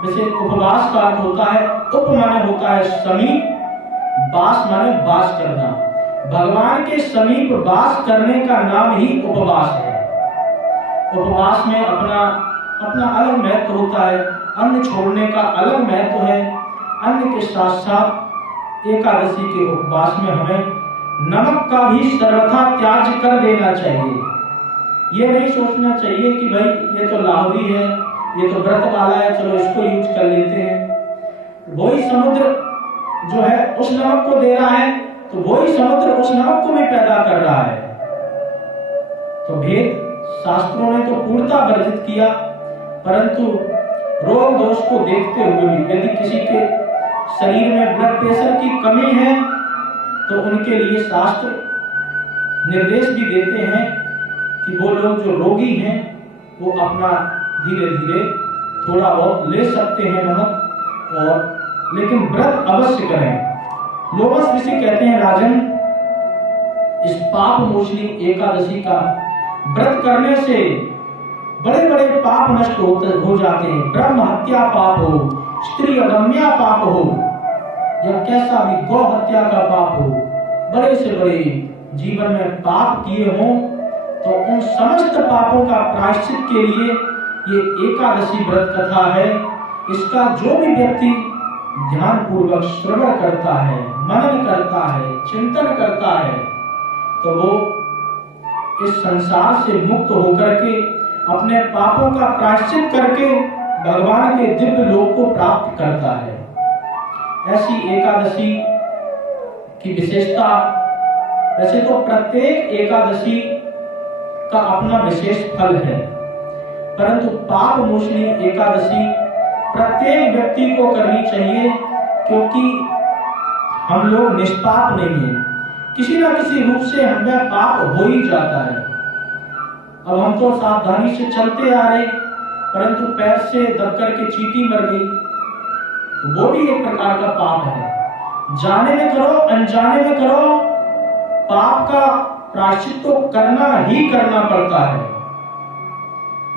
जैसे उपवास का अर्थ होता है, उप माने होता है समीप, वास माने वास करना। भगवान के समीप वास करने का नाम ही उपवास है। उपवास में अपना अपना अलग महत्व होता है, अन्न छोड़ने का अलग महत्व है। अन्न के साथ साथ एकादशी के उपवास में हमें नमक का भी सर्वथा त्याग कर देना चाहिए। ये नहीं सोचना चाहिए कि भाई ये तो लाहुरी है, ये तो व्रत वाला है, चलो इसको यूज कर लेते हैं। वही समुद्र जो है उस नमक को दे रहा है, तो वही समुद्र उस नमक को भी पैदा कर रहा है। तो भेद शास्त्रों ने तो पूर्णता वर्जित किया, परंतु रोग दोष को देखते हुए भी यदि किसी के शरीर में ब्लड प्रेशर की कमी है तो उनके लिए शास्त्र निर्देश भी देते हैं कि वो लोग जो रोगी हैं वो अपना धीरे धीरे थोड़ा बहुत ले सकते हैं नमक, और लेकिन व्रत अवश्य करें। लोमस ऋषि कहते हैं, राजन, इस पाप मोचनी एकादशी का व्रत करने से बड़े बड़े पाप नष्ट हो जाते हैं। ब्रह्म हत्या पाप हो, स्त्री अगम्या पाप हो, या कैसा भी गौ हत्या का पाप हो, बड़े से बड़े जीवन में पाप किए हों तो उन समस्त पापों का प्रायश्चित के लिए ये एकादशी व्रत कथा है। इसका जो भी व्यक्ति ध्यान पूर्वक श्रवण करता है, मनन करता है, चिंतन करता है, तो वो इस संसार से मुक्त होकर के अपने पापों का प्रायश्चित करके भगवान के दिव्य लोक को प्राप्त करता है। ऐसी एकादशी की विशेषता, वैसे तो प्रत्येक एकादशी का अपना विशेष फल है, परंतु पाप मोचनी एकादशी प्रत्येक व्यक्ति को करनी चाहिए, क्योंकि हम लोग निष्पाप नहीं हैं। किसी न किसी रूप से हमें पाप हो ही जाता है। अब हम तो सावधानी से चलते आ रहे, परंतु पैर से दबकर के चींटी मर गई, तो वो भी एक प्रकार का पाप है। जाने में करो अनजाने में करो, पाप का प्रायश्चित तो करना ही करना पड़ता है।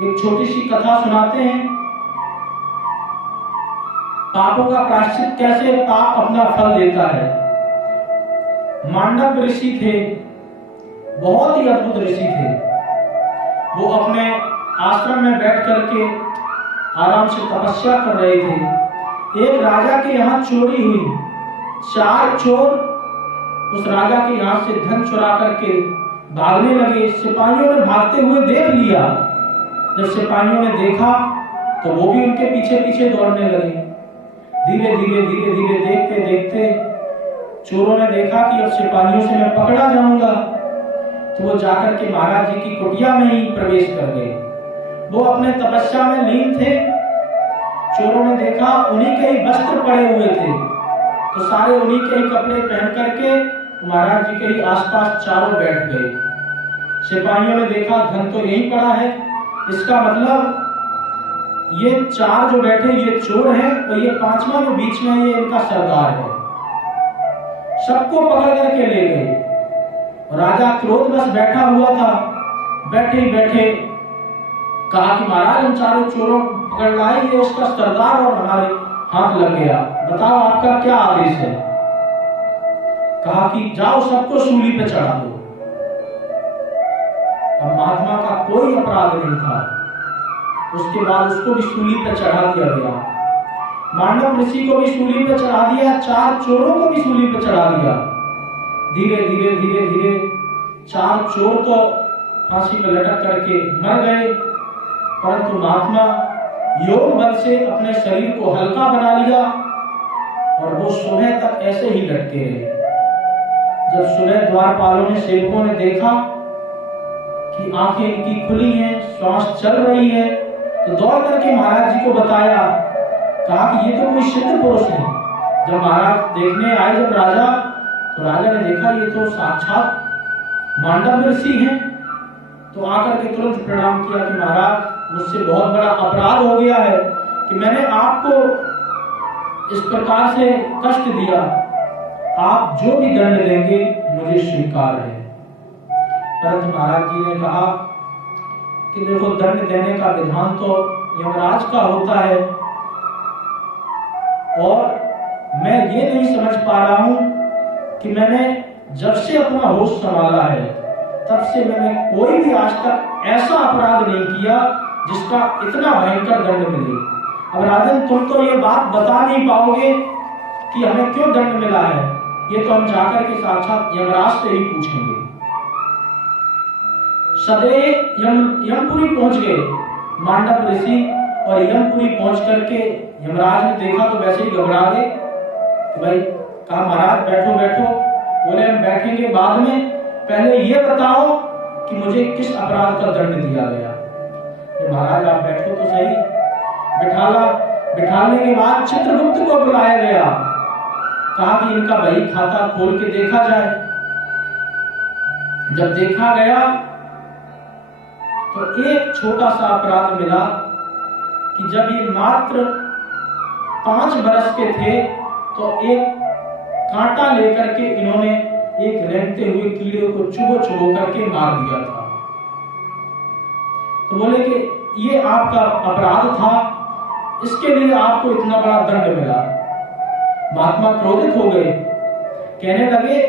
एक छोटी सी कथा सुनाते हैं, पापों का प्रायश्चित कैसे पाप अपना फल देता है। मांडव ऋषि थे, बहुत ही अद्भुत ऋषि थे। वो अपने आश्रम में बैठ करके आराम से तपस्या कर रहे थे। एक राजा के यहाँ चोरी हुई। 4 चोर उस राजा के यहाँ से धन चुरा करके भागने लगे। सिपाहियों ने भागते हुए देख लिया। जब सिपाहियों ने देखा तो वो भी उनके पीछे पीछे दौड़ने लगे। धीरे धीरे धीरे धीरे देखते देखते चोरों ने देखा कि अब सिपाहियों से मैं पकड़ा जाऊंगा, तो वो जाकर के महाराज जी की कुटिया में ही प्रवेश कर गए। वो अपने तपस्या में लीन थे। चोरों ने देखा उन्हीं के ही वस्त्र पड़े हुए थे, तो सारे उन्हीं के ही कपड़े पहन करके महाराज जी के ही आसपास चारों बैठ गए। सिपाहियों ने देखा धन तो यहीं पड़ा है, इसका मतलब ये 4 जो बैठे ये चोर हैं, और ये 5वां जो बीच में ये इनका सरदार है। सबको पकड़ करके ले गए। राजा क्रोधवश बैठा हुआ था। बैठे ही बैठे कहा कि महाराज हम 4 चोरों पकड़ लाए, ये उसका सरदार और हमारे हाथ लग गया, बताओ आपका क्या आदेश है। कहा कि जाओ सबको सूली पे चढ़ा दो। अब महात्मा का कोई अपराध नहीं था। उसके बाद उसको भी सूली पे चढ़ा दिया गया। मांडव ऋषि को भी सूली पे चढ़ा दिया, 4 चोरों को भी सूली पे चढ़ा दिया। धीरे धीरे धीरे धीरे 4 चोर तो फांसी पे लटक करके मर गए, परंतु महात्मा योग बल से अपने शरीर को हल्का बना लिया और वो सुबह तक ऐसे ही लटके रहे। जब सुबह द्वारपालों ने, सेवकों ने देखा कि आंखें इनकी खुली हैं, श्वास चल रही है, तो दौड़ करके महाराज जी को बताया। कहा कि ये तो कोई सिद्ध पुरुष है। जब महाराज देखने आए जब राजा, तो राजा ने देखा ये तो साक्षात मांडव ऋषि हैं। तो आकर के तुरंत प्रणाम किया कि महाराज मुझसे बहुत बड़ा अपराध हो गया है कि मैंने आपको इस प्रकार से कष्ट दिया, आप जो भी दंड देंगे मुझे स्वीकार है। परंतु महाराज जी ने कहा कि देखो, दंड देने का विधान तो यमराज का होता है, और मैं ये नहीं समझ पा रहा हूं कि मैंने जब से अपना होश संभाला है तब से मैंने कोई भी आज तक ऐसा अपराध नहीं किया जिसका इतना भयंकर दंड मिले। अब राजन, तुम तो ये बात बता नहीं पाओगे कि हमें क्यों दंड मिला है, ये तो हम जाकर के साक्षात यमराज से ही पूछेंगे। सदैव यमपुरी पहुंच गए मांडव ऋषि, और यमपुरी पहुंच करके यमराज ने देखा तो वैसे ही घबरा गए। तो भाई कहा, महाराज बैठो बैठो। बोले, हम बैठेंगे बाद में, पहले ये बताओ कि मुझे किस अपराध का दंड दिया गया। महाराज आप बैठो तो सही। बिठाने के बाद चित्रगुप्त को बुलाया गया, कहा कि इनका बही खाता खोल के देखा जाए। जब देखा गया तो एक छोटा सा अपराध मिला कि जब ये मात्र 5 बरस के थे तो एक कांटा लेकर के इन्होंने एक रेंगते हुए कीड़े को चुभो करके मार दिया था। तो बोले कि ये आपका अपराध था, इसके लिए आपको इतना बड़ा दंड मिला। महात्मा क्रोधित हो गए, कहने लगे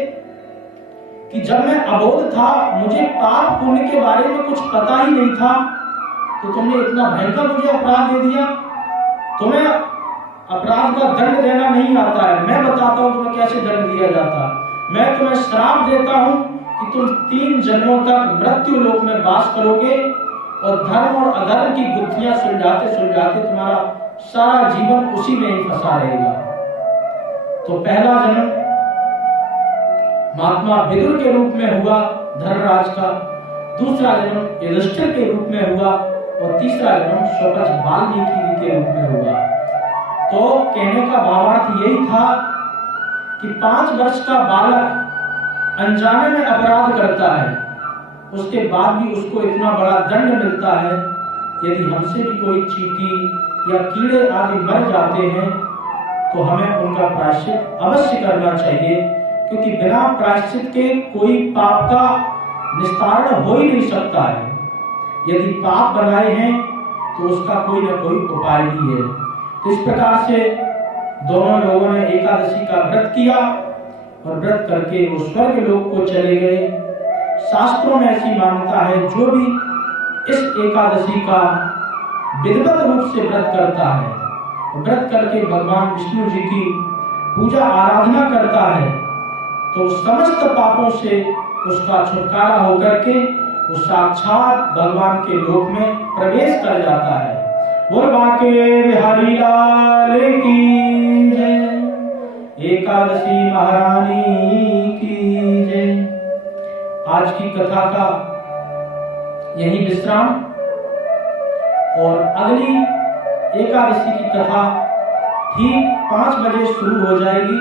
कि जब मैं अबोध था, मुझे पाप पुण्य के बारे में कुछ पता ही नहीं था, तो तुमने इतना भयंकर मुझे अपराध दे दिया। तुम्हें अपराध का दंड देना नहीं आता है, मैं बताता हूं तुम्हें कैसे दंड दिया जाता। मैं तुम्हें श्राप देता हूं कि तुम 3 जन्मों तक मृत्यु लोक में वास करोगे, और धर्म और अधर्म की गुत्थियां सुलझाते सुलझाते तुम्हारा सारा जीवन उसी में ही फंसा रहेगा। तो पहला जन्म महात्मा विदुर के रूप में हुआ धर्मराज का, दूसरा जन्म युधिष्ठिर के रूप में हुआ, और तीसरा जन्म स्वपच वाल्मीकि के रूप में हुआ। तो कहने का भावार्थ यही था कि 5 वर्ष का बालक अनजाने में अपराध करता है, उसके बाद भी उसको इतना बड़ा दंड मिलता है। यदि हमसे भी कोई चींटी या कीड़े आदि मर जाते हैं तो हमें उनका प्रायश्चित अवश्य करना चाहिए, क्योंकि बिना प्रायश्चित के कोई पाप का निस्तारण हो ही नहीं सकता है। यदि पाप बनाए हैं तो उसका कोई न कोई उपाय भी है। तो इस प्रकार से दोनों लोगों ने एकादशी का व्रत किया, और व्रत करके वो स्वर्ग लोक को चले गए। शास्त्रों में ऐसी मान्यता है, जो भी इस एकादशी का विधिवत रूप से व्रत करता है, व्रत करके भगवान विष्णु जी की पूजा आराधना करता है, तो समस्त पापों से उसका छुटकारा होकर के वो साक्षात भगवान के लोक में प्रवेश कर जाता है। बोल बाके बिहारी लाल की जय, एकादशी महारानी की जय। आज की कथा का यही विश्राम, और अगली एकादशी की कथा ठीक 5 बजे शुरू हो जाएगी।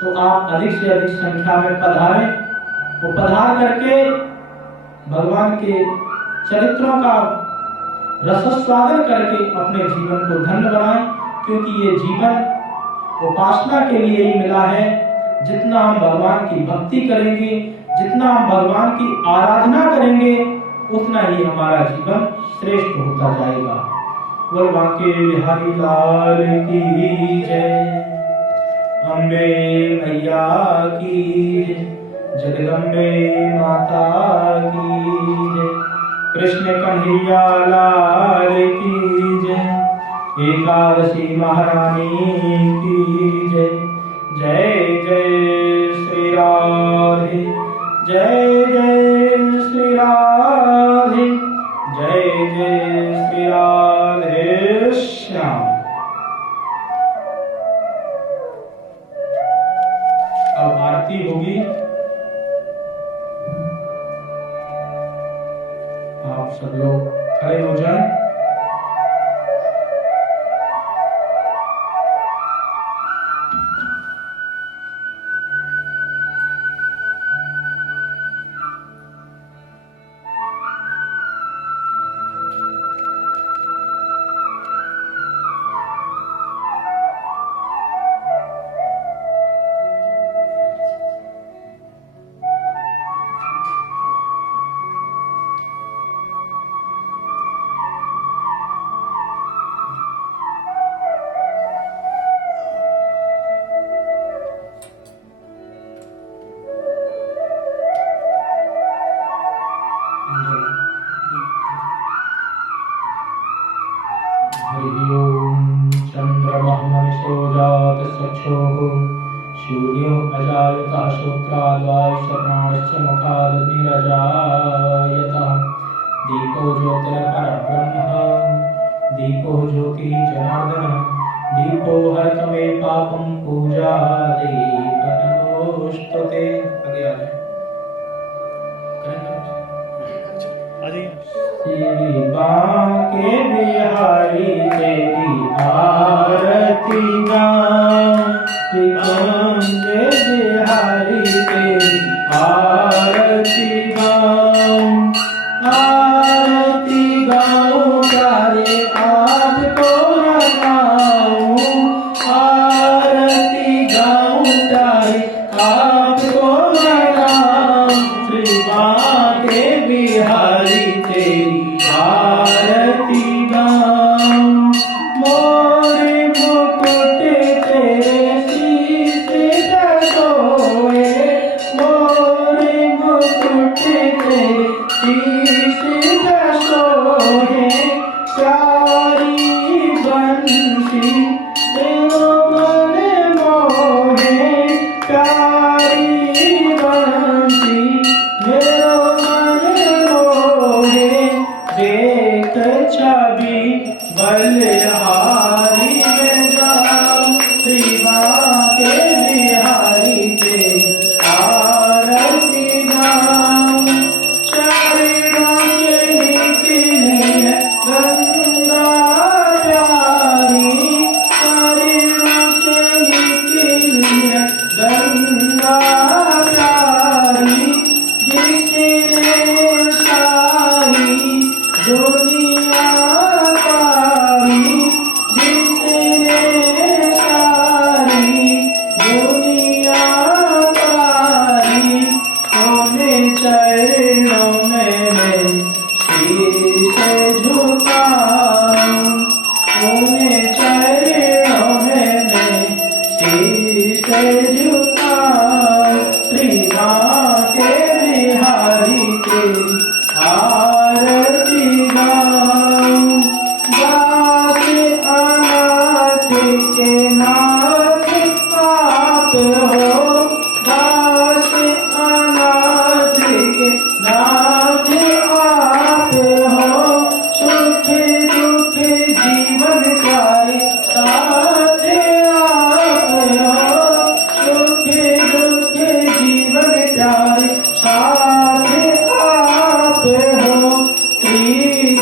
तो आप अधिक से अधिक संख्या में पधारें, और पधार करके भगवान के चरित्रों का रसस्वादन करके अपने जीवन को धन्य बनाएं, क्योंकि ये जीवन उपासना के लिए ही मिला है। जितना हम भगवान की भक्ति करेंगे, जितना हम भगवान की आराधना करेंगे, उतना ही हमारा जीवन श्रेष्ठ होता जाएगा। बोल बांके बिहारी लाल की जय, अम्बे मैया की जय, जगदम्बे माता की जय, कृष्ण कन्हैया लाल की जय, एकादशी महारानी की जय। जय जय श्री राधे, जय जय श्री राधे, जय जय श्री राधे श्याम। अब आरती होगी, आप सब लोग खड़े हो जाएं। सूर्यो अजायतः श्रोत्राद्वायुश्च प्राणश्च मुखादग्निरजायतः दीपो ज्योतिरपरब्रह्म दीपो ज्योतिः जनार्दनः दीपो हरत मे पापं पूजा दीपनमोस्तुते। आगे आ जाए श्री बांके बिहारी तेरी आरती गाऊं, श्री बांके बिहारी तेरी आरती गाऊं, आरती गाऊं प्यारे आपको लगाऊं, आरती गाऊं प्यारे आपको लगाऊं, श्री बांके बिहारी तेरी आरती गाऊं। मोरे मुकुट तेरे शीश पर सोए, मोरे मुकुट तेरे शीश पर सोए, प्यारी बंसी तेरो मन मोहे, प्यारी बंसी मेरो मन मोहे, देख छवि बलिहारी में जाऊं, श्री बांके बिहारी तेरी आरती गाऊं। चरणों से निकली है गंगा प्यारी, चरणों से निकली है गंगा प्यारी, जिसने सारी दुनिया पारी, जिसने सारी दुनिया पारी, सोने चरणों में मैं शीश झुकाऊं, सोने चरणों में मैं शीश झुकाऊं, श्री बांके बिहारी तेरी आरती गाऊं। दास अनाथ के नाथ आप हो, दास अनाथ के नाथ आप हो, सुख दुख जीवन प्यारे साथ आप हो, सुख दुख जीवन प्यारे साथ आप हो,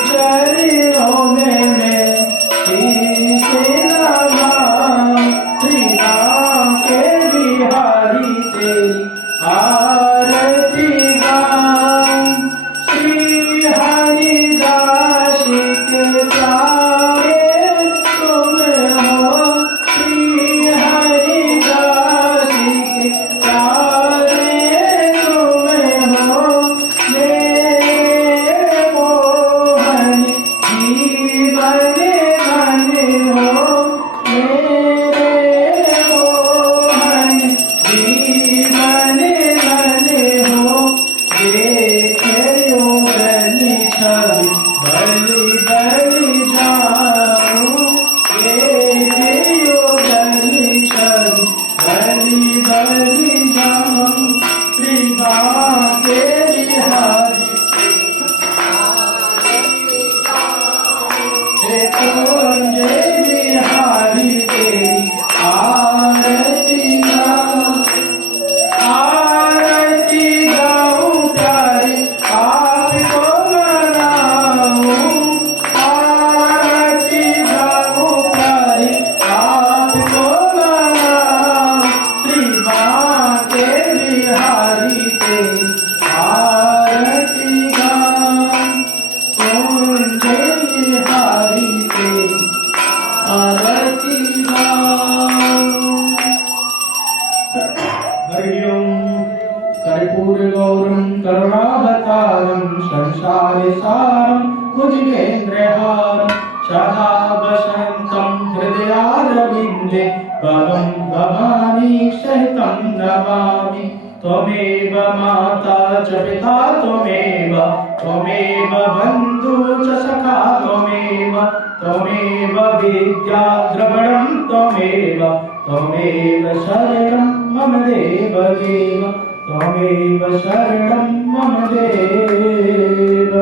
चरणों में मैं शीश लगाऊं, श्री बांके बिहारी तेरी आरती गाऊं। श्री हरिदास के प्यारे तुम हो, श्री हरिदास के प्यारे तुम हो, मेरे मोहन जीवन धन हो, मेरे मोहन जीवन धन हो, देखे योगन छवि बलि बलि जाऊं, देखे योगन छवि बलि बलि जाऊं, श्री बांके बिहारी कुंज बिहारी तेरी आरती गाऊं, आरती गाऊं प्यारे आपको मनाऊं, आरती गाऊं प्यारे आपको मनाऊं, श्री बांके बिहारी तेरी आरती गाऊं। कुंज बिहारी तेरी आरती गाऊं। हरि ओम। कर्पूरगौरं करुणावतारं संसारसारं भुजगेन्द्रहारं सदा वसन्तं हृदयारविन्दे भवं भवानी सहितं नमामि। त्वमेव माता च पिता त्वमेव, त्वमेव बन्धु च सखा त्वमेव, त्वमेव विद्या द्रविणं त्वमेव, त्वमेव शरणं मम देवदेव त्वमेव शरणं मम देवदेव।